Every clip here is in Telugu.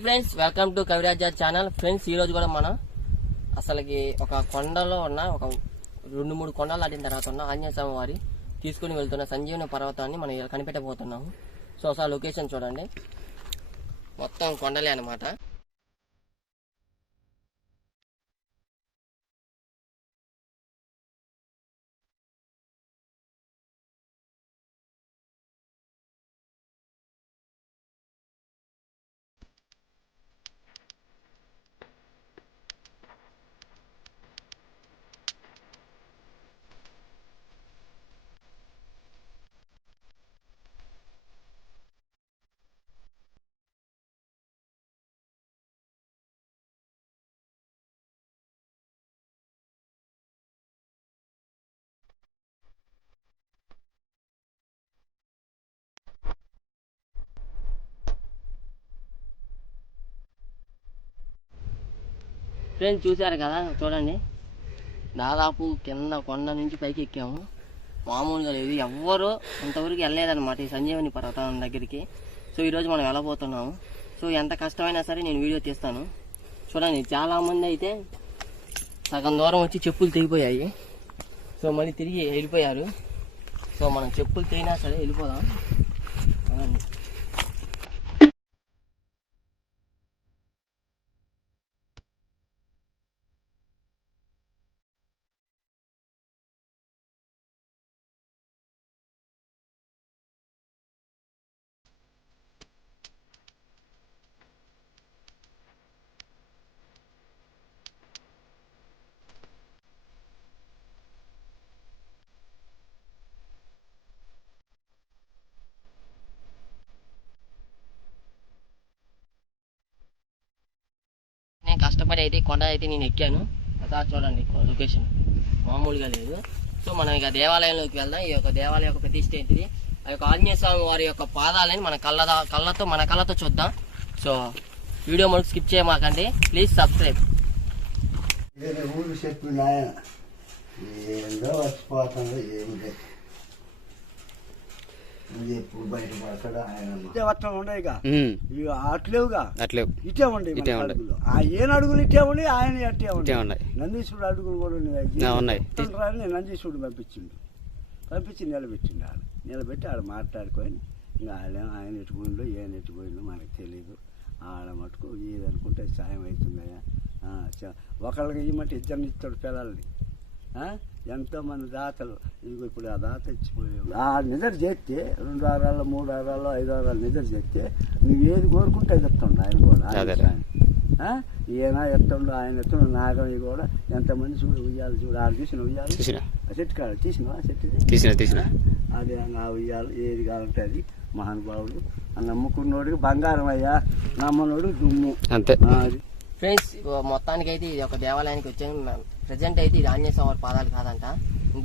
Friends, welcome to Kaviraj channel. Friends, ఈ రోజు కూడా మనం అసలుకి ఒక కొండలో ఉన్న ఒక 2-3 కొండలు దాటిన తర్వాత ఉన్న ఆంజనేయ స్వామి వారి తీసుకుని వెళ్తున్న సంజీవని పర్వతాన్ని మనం ఇలా కనిపెట్టబోతున్నాము. సో అసలు లొకేషన్ చూడండి, మొత్తం కొండలే అనమాట. ఫ్రెండ్స్, చూశారు కదా, చూడండి, దాదాపు కింద కొండ నుంచి పైకి ఎక్కాము. మామూలుగా లేదు, ఎవ్వరూ అంతవరకు వెళ్ళలేదన్నమాట ఈ సంజీవని పర్వతం దగ్గరికి. సో ఈరోజు మనం వెళ్ళబోతున్నాము. సో ఎంత కష్టమైనా సరే నేను వీడియో తీస్తాను. చూడండి, చాలామంది అయితే సగం దూరం వచ్చి చెప్పులు తెగిపోయాయి. సో మళ్ళీ తిరిగి వెళ్ళిపోయారు. సో మనం చెప్పులు తెగినా సరే వెళ్ళిపోదాం. నేను కష్టపడి అయితే కొండ అయితే నేను ఎక్కాను. అదా చూడండి లొకేషన్ మామూలుగా లేదు. సో మనం ఇక దేవాలయంలోకి వెళ్దాం. ఈ యొక్క దేవాలయం యొక్క ప్రతిష్ఠ ఏంటిది, ఆ యొక్క ఆంజనేయ స్వామి వారి యొక్క పాదాలని మన కళ్ళతో చూద్దాం. సో వీడియో మనకు స్కిప్ చేయమాకండి, ప్లీజ్ సబ్స్క్రైబ్. ఊరు చెప్పిన ఏందో వచ్చిపోతుందో ఏమిటి ఎప్పుడు బయట పడతాడు ఆయన ఉండేగా అట్లేవుగా ఇటే ఉండే ఏం అడుగులు ఇట్టే ఉండి ఆయన అట్టే ఉండే. నందీశ్వరుడు అడుగులు కూడా ఉన్నాయి. నందీశ్వరుడు పంపించి నిలబెట్టిండు. నిలబెట్టి ఆడ మాట్లాడుకొని ఇంకా ఆయన ఎట్టుపోయిందో ఏం ఎట్టుపోయిందో మనకు తెలియదు. ఆడ మటుకు ఏదనుకుంటే సాయం అవుతుందయ్యా. ఒకళ్ళకి ఇవ్వమంటే ఇద్దరిని ఇస్తాడు పిల్లల్ని. ఎంతోమంది దాతలు ఇదిగో ఇప్పుడు ఆ దాత ఇచ్చిపోయాడు. ఆ నిద్ర చేస్తే 2 వారాల్లో 3 వారాల్లో 5 వారాలు నిద్ర చేస్తే నువ్వు ఏది కోరుకుంటే అది ఎత్తుండు ఆయన కూడా. ఈయన ఎత్తుండు, ఆయన ఎత్తుండు. నాగవి కూడా ఎంతమంది చూడు ఉయ్యాలి, చూడు ఆడ చూసిన ఉయ్యాలి చెట్టు కాడ తీసినవా చెట్టు అది ఆ ఉయ్యాలి ఏది కావాలంటే అది. మహానుభావుడు నమ్ముకున్నోడికి బంగారం అయ్యా, నమ్మనోడు దుమ్ము అంతే. ఫ్రెండ్స్, మొత్తానికి అయితే ఇది ఒక దేవాలయానికి వచ్చాను. ప్రజెంట్ అయితే ఇది ఆంజనేయ స్వామి పాదాలు కాదంట.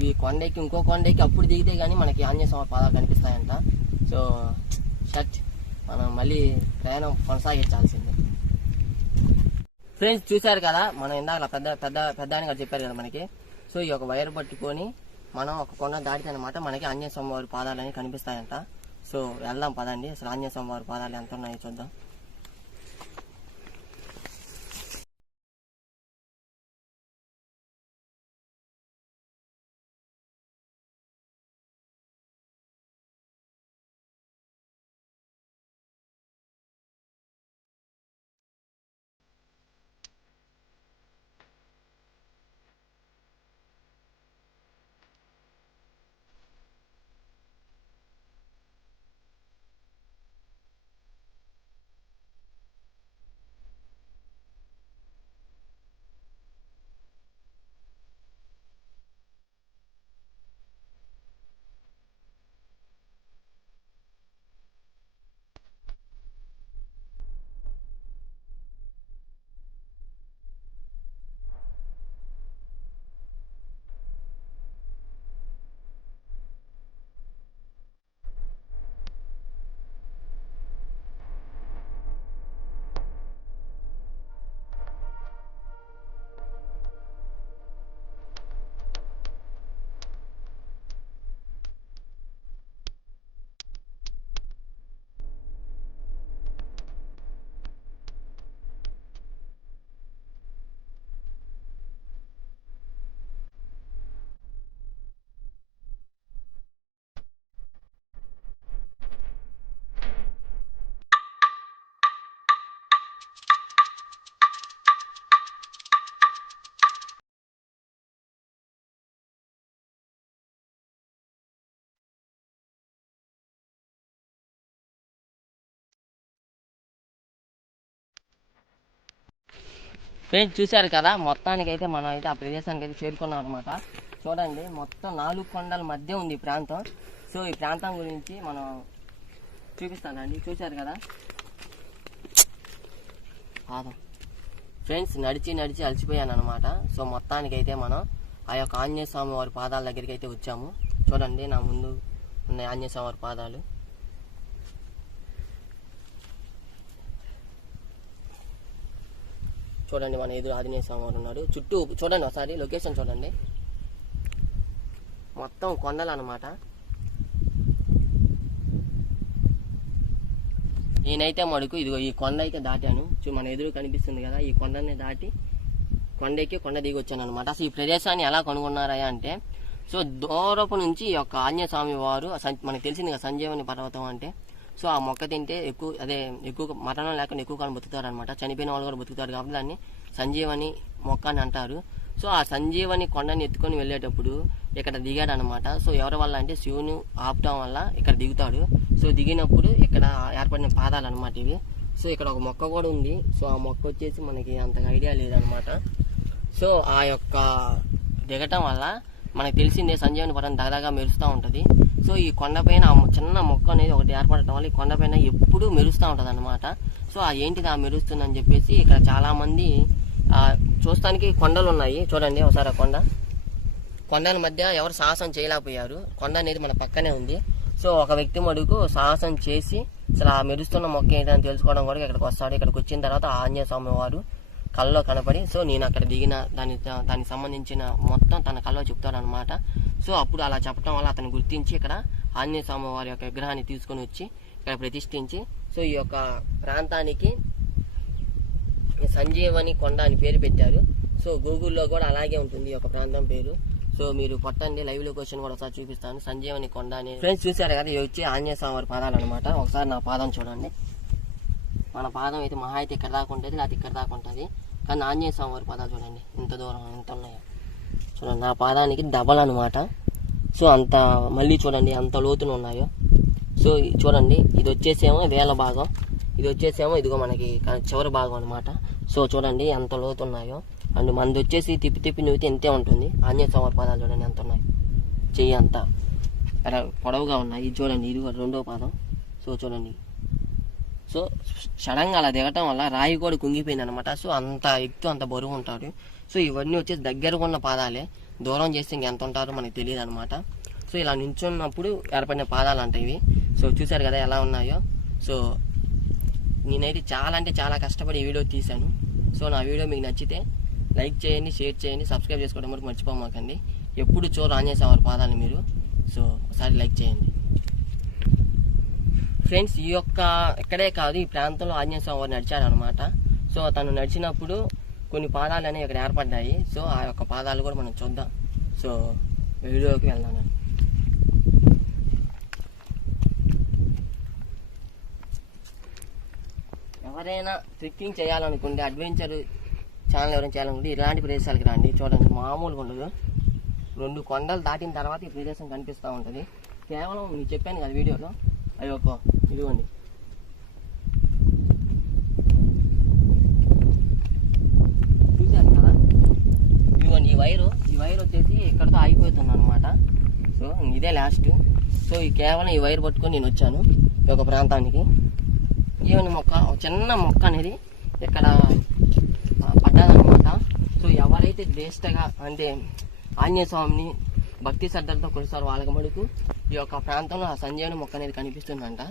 ఈ కొండకి ఇంకో కొండకి అప్పుడు దిగితే కానీ మనకి ఆంజనేయ స్వామి పాదాలు కనిపిస్తాయంట. సో షట్ మనం మళ్ళీ ప్రయాణం కొనసాగించాల్సిందే. ఫ్రెండ్స్, చూశారు కదా, మనం ఇందాక పెద్ద గారు చెప్పారు కదా మనకి. సో ఈ ఒక వైర్ పట్టుకొని మనం ఒక కొండ దాటితే అనమాట మనకి ఆంజనేయ స్వామి వారి పాదాలు అనేవి కనిపిస్తాయంట. సో వెళ్దాం పదండి, అసలు ఆంజనేయ స్వామి వారి పాదాలు ఎంత ఉన్నాయో చూద్దాం. ఫ్రెండ్స్ చూశారు కదా, మొత్తానికైతే మనం అయితే ఆ ప్రదేశానికి అయితే చేరుకున్నాం అనమాట. చూడండి, మొత్తం 4 కొండల మధ్య ఉంది ఈ ప్రాంతం. సో ఈ ప్రాంతం గురించి మనం చూపిస్తానండి. చూశారు కదా పాదం. ఫ్రెండ్స్ నడిచి అలసిపోయాను అనమాట. సో మొత్తానికైతే మనం ఆ యొక్క ఆంజనేయ స్వామి వారి పాదాల దగ్గరికి అయితే వచ్చాము. చూడండి, నా ముందు ఉన్నాయి ఆంజనేయ స్వామి వారి పాదాలు. చూడండి, మన ఎదురు ఆంజనేయ స్వామి వారు ఉన్నారు. చుట్టూ చూడండి, ఒకసారి లొకేషన్ చూడండి, మొత్తం కొండలు అనమాట. నేనైతే మడుకు ఇదిగో ఈ కొండ అయితే దాటాను. మన ఎదురు కనిపిస్తుంది కదా, ఈ కొండని దాటి కొండకి కొండ దిగి వచ్చాను అనమాట. అసలు ఈ ప్రదేశాన్ని ఎలా కనుగొన్నారా అంటే, సో దూరపు నుంచి ఈ యొక్క ఆంజనేయ స్వామి వారు మనకు తెలిసింది కదా సంజీవని పర్వతం అంటే, సో ఆ మొక్క తింటే ఎక్కువ మరణం లేకుండా ఎక్కువ కాలం బతుకుతారు అనమాట. చనిపోయిన వాళ్ళు కూడా బతుకుతారు కాబట్టి దాన్ని సంజీవని మొక్క అని అంటారు. సో ఆ సంజీవని కొండని ఎత్తుకొని వెళ్ళేటప్పుడు ఇక్కడ దిగాడు అనమాట. సో ఎవరి వల్ల అంటే శివుని ఆపటం వల్ల ఇక్కడ దిగుతాడు. సో దిగినప్పుడు ఇక్కడ ఏర్పడిన పాదాలు అనమాట ఇవి. సో ఇక్కడ ఒక మొక్క కూడా ఉంది. సో ఆ మొక్క వచ్చేసి మనకి అంతగా ఐడియా లేదనమాట. సో ఆ యొక్క దిగటం వల్ల మనకు తెలిసిందే సంజీవని పర్వతం దగదగా మెరుస్తూ ఉంటుంది. సో ఈ కొండపైన చిన్న మొక్క అనేది ఒకటి ఏర్పడటం వల్ల ఈ కొండపైన ఎప్పుడూ మెరుస్తూ ఉంటుంది అనమాట. సో ఆ ఏంటిది ఆ మెరుస్తుందని చెప్పేసి ఇక్కడ చాలా మంది చూస్తానికి కొండలు ఉన్నాయి. చూడండి ఒకసారి ఆ కొండల మధ్య ఎవరు సాహసం చేయలేకపోయారు. కొండ అనేది మన పక్కనే ఉంది. సో ఒక వ్యక్తి మడుగు సాహసం చేసి అసలు ఆ మెరుస్తున్న మొక్క ఏంటని తెలుసుకోవడం కూడా ఇక్కడికి వస్తాడు. ఇక్కడికి వచ్చిన తర్వాత ఆంజనేయ స్వామి వారు కళ్ళలో కనపడి, సో నేను అక్కడ దిగిన దానికి సంబంధించిన మొత్తం తన కళ్ళలో చెప్తాడు అనమాట. సో అప్పుడు అలా చెప్పడం వల్ల అతను గుర్తించి ఇక్కడ ఆంజనేయ స్వామి వారి యొక్క విగ్రహాన్ని తీసుకొని వచ్చి ఇక్కడ ప్రతిష్ఠించి, సో ఈ యొక్క ప్రాంతానికి సంజీవని కొండ అని పేరు పెట్టారు. సో గూగుల్లో కూడా అలాగే ఉంటుంది ఈ యొక్క ప్రాంతం పేరు. సో మీరు కొట్టండి, లైవ్ లొకేషన్ కూడా ఒకసారి చూపిస్తాను. సంజీవని కొండ అని. ఫ్రెండ్స్ చూసారు కదా, ఇవి వచ్చి ఆంజనేయ స్వామి వారి పాదాలు అనమాట. ఒకసారి నా పాదం చూడండి. మన పాదం అయితే మహా అయితే ఇక్కడ దాకా ఉంటుంది, లేకపోతే ఇక్కడ దాకా ఉంటుంది. కానీ ఆంజనేయ స్వామి వారి పాదాలు చూడండి ఎంత దూరం ఎంత ఉన్నాయో. చూడండి, నా పాదానికి డబల్ అనమాట. సో అంత మళ్ళీ చూడండి అంత లోతున ఉన్నాయో. సో చూడండి, ఇది వచ్చేసేమో వేల భాగం, ఇది వచ్చేసేమో ఇదిగో మనకి చివరి భాగం అనమాట. సో చూడండి ఎంత లోతు ఉన్నాయో. అండ్ మనది వచ్చేసి తిప్పి నూతి ఎంతే ఉంటుంది. ఆంజనేయ స్వామి పాదాలు చూడండి ఎంత ఉన్నాయి, చెయ్యి అంతా పొడవుగా ఉన్నాయి. ఇది చూడండి, ఇది రెండో పాదం. సో చూడండి, సో సడన్గా అలా దిగటం వల్ల రాయి కూడా కుంగిపోయింది అనమాట. సో అంత ఎత్తు అంత బరువు ఉంటాడు. సో ఇవన్నీ వచ్చేసి దగ్గరగా ఉన్న పాదాలే, దూరం చేస్తే ఇంకెంత ఉంటారో మనకి తెలియదు అనమాట. సో ఇలా నించున్నప్పుడు ఏర్పడిన పాదాలు అంట ఇవి. సో చూసారు కదా ఎలా ఉన్నాయో. సో నేనైతే చాలా అంటే చాలా కష్టపడి ఈ వీడియో తీశాను. సో నా వీడియో మీకు నచ్చితే లైక్ చేయండి, షేర్ చేయండి, సబ్స్క్రైబ్ చేసుకోవడం కూడా మర్చిపోమాకండి. ఎప్పుడు చూరు ఆంజనేయ స్వామి పాదాలు మీరు. సో ఒకసారి లైక్ చేయండి ఫ్రెండ్స్. ఈ యొక్క ఇక్కడే కాదు, ఈ ప్రాంతంలో ఆంజనేయ స్వామి వారు నడిచారనమాట. సో తను నడిచినప్పుడు కొన్ని పాదాలు అనేవి ఇక్కడ ఏర్పడ్డాయి. సో ఆ యొక్క పాదాలు కూడా మనం చూద్దాం. సో వీడియోకి వెళ్దాం. ఎవరైనా ట్రెక్కింగ్ చేయాలనుకుంటే, అడ్వెంచర్ ఛానల్ ఎవరైనా చేయాలనుకుంటే ఇలాంటి ప్రదేశాలకు రండి. చూడండి మామూలుగా ఉండదు. 2 కొండలు దాటిన తర్వాత ఈ ప్రదేశం కనిపిస్తూ ఉంటుంది. కేవలం మీకు చెప్పాను కదా వీడియోలో, అవి ఒక ఇదిగోండి. చూశారు కదా, ఇదిగోండి ఈ వైర్ వచ్చేసి ఇక్కడితో ఆగిపోతుంది అనమాట. సో ఇదే లాస్ట్. సో ఈ కేవలం ఈ వైర్ పట్టుకొని నేను వచ్చాను ఈ యొక్క ప్రాంతానికి. ఈవెన్ మొక్క, చిన్న మొక్క అనేది ఇక్కడ పడ్డాదనమాట. సో ఎవరైతే శ్రేష్టగా అంటే ఆంజనేయ స్వామిని భక్తి శ్రద్ధలతో కొలుస్తారు వాళ్ళకి మటుకు ఈ యొక్క ప్రాంతంలో ఆ సంజీవని మొక్క అనేది కనిపిస్తుందంట.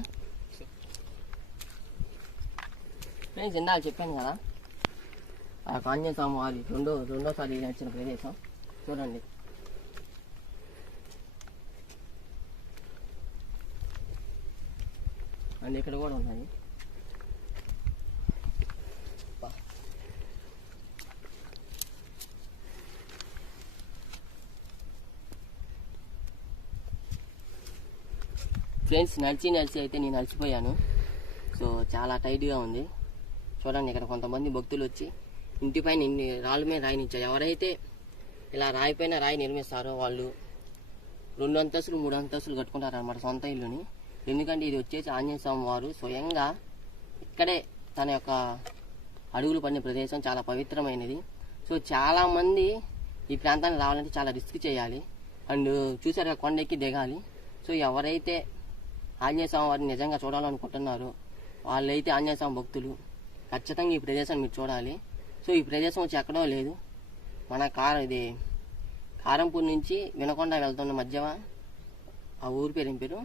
నేను జిండాలు చెప్పాను కదా, ఆ ఆంజనేయ స్వామి వారి రెండోసారి నడిచిన ప్రదేశం చూడండి. అండ్ ఇక్కడ కూడా ఉన్నాయి. ఫ్రెండ్స్ నడిచి అయితే నేను అలసిపోయాను. సో చాలా టైట్గా ఉంది. చూడండి, ఇక్కడ కొంతమంది భక్తులు వచ్చి ఇంటిపైన రాళ్ళ మీద రాయినిచ్చారు. ఎవరైతే ఇలా రాయిపైన రాయి నిర్మిస్తారో వాళ్ళు 2 అంతస్తులు 3 అంతస్తులు కట్టుకుంటారు అన్నమాట సొంత ఇల్లుని. ఎందుకంటే ఇది వచ్చేసి ఆంజనేయ స్వామి వారు స్వయంగా ఇక్కడే తన యొక్క అడుగులు పడిన ప్రదేశం చాలా పవిత్రమైనది. సో చాలామంది ఈ ప్రాంతానికి రావాలంటే చాలా రిస్క్ చేయాలి. అండ్ చూసారుగా కొండ ఎక్కి దిగాలి. సో ఎవరైతే ఆంజనేయ స్వామి వారిని నిజంగా చూడాలనుకుంటున్నారో వాళ్ళైతే ఆంజనేయ స్వామి భక్తులు ఖచ్చితంగా ఈ ప్రదేశాన్ని మీరు చూడాలి. సో ఈ ప్రదేశం వచ్చి ఎక్కడో లేదు, మన కారంపూర్ నుంచి వినకొండ వెళ్తున్న మధ్య ఆ ఊరి పేరు ఏం పేరు,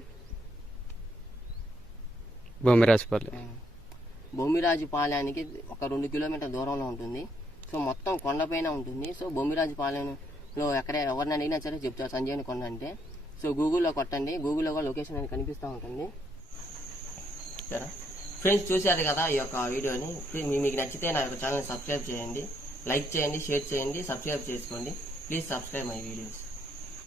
బొమ్మిరాజుపాలెనికి ఒక 2 కిలోమీటర్ల దూరంలో ఉంటుంది. సో మొత్తం కొండపైన ఉంటుంది. సో బొమ్మిరాజుపాలెంలో ఎవరిని అడిగినా సరే చెప్తారు సంజీవని కొండ అంటే. సో గూగుల్లో కొట్టండి, గూగుల్లో కూడా లొకేషన్ అని కనిపిస్తూ ఉంటుంది. సరే ఫ్రెండ్స్, చూశారు కదా ఈ యొక్క వీడియోని. మీకు నచ్చితే నా యొక్క ఛానల్ని సబ్స్క్రైబ్ చేయండి, లైక్ చేయండి, షేర్ చేయండి, సబ్స్క్రైబ్ చేసుకోండి. Please subscribe my videos.